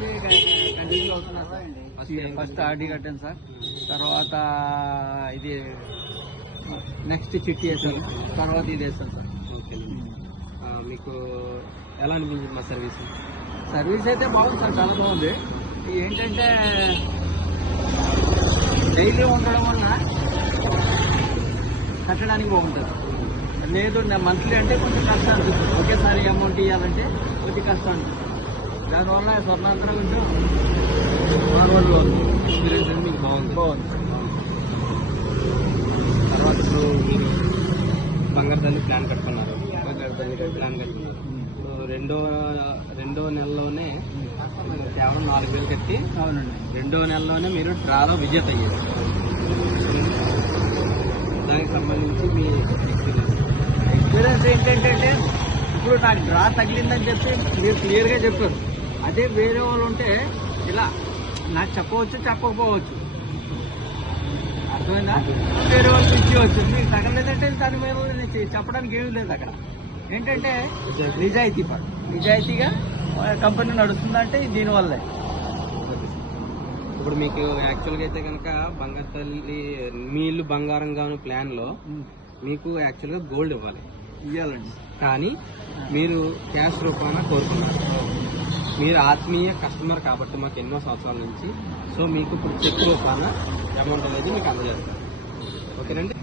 నుంచి కంటిన్యూ అవుతున్నా sir. First RD కట్టాను సార్, తర్వాత ఇది నెక్స్ట్ చిట్టి వేసాను, తర్వాత ఇది వేసాను సార్. ఓకే. మీకు ఎలా అనిపించింది మా సర్వీస్? సర్వీస్ అయితే బాగుంది సార్, చాలా బాగుంది. ఏంటంటే డైలీ ఉండడం వల్ల కట్టడానికి బాగుంటుంది. లేదు మంత్లీ అంటే కొంచెం కష్టం అనిపిస్తుంది, ఒకేసారి అమౌంట్ ఇవ్వాలంటే కొంచెం కష్టం అనిపిస్తుంది. దానివల్ల స్వర్ణాంధ్ర కొంచెం ఫార్వర్డ్లో ఉంది. ఎక్స్పీరియన్స్ అనేది మీకు బాగుంది. తర్వాత ఇప్పుడు మీరు బంగారు తల్లి ప్లాన్ కట్టుకున్నారు. ఇప్పుడు రెండో నెలలోనే కేవలం 4,000 కట్టి, అవునండి, రెండో నెలలోనే మీరు డ్రాలో విజేత అయ్యారు. దానికి సంబంధించి మీ ఎక్స్పీరియన్స్ ఏంటంటే ఇప్పుడు నాకు డ్రా తగిలిందని చెప్పి మీరు క్లియర్గా చెప్పారు. అదే వేరే వాళ్ళు ఉంటే ఇలా నాకు చెప్పవచ్చు, చెప్పకపోవచ్చు, అర్థమైందా? వేరే వాళ్ళు ఇచ్చేవచ్చు. మీకు తగలేదంటే దాని మీద చెప్పడానికి ఏమీ లేదు. అక్కడ ఏంటంటే నిజాయితీగా కంపెనీ నడుస్తుందంటే దీనివల్లే. ఇప్పుడు మీకు యాక్చువల్గా అయితే కనుక బంగారు తల్లి మీ ఇల్లు బంగారంగాను ప్లాన్లో మీకు యాక్చువల్గా గోల్డ్ ఇవ్వాలండి, కానీ మీరు క్యాష్ రూపాన కోరుకున్నారు. మీరు ఆత్మీయ కస్టమర్ కాబట్టి మాకు ఎన్నో సంవత్సరాల నుంచి, సో మీకు ఇప్పుడు చెక్ రూపాన అమౌంట్ అనేది మీకు అందజేస్తారు. ఓకేనండి.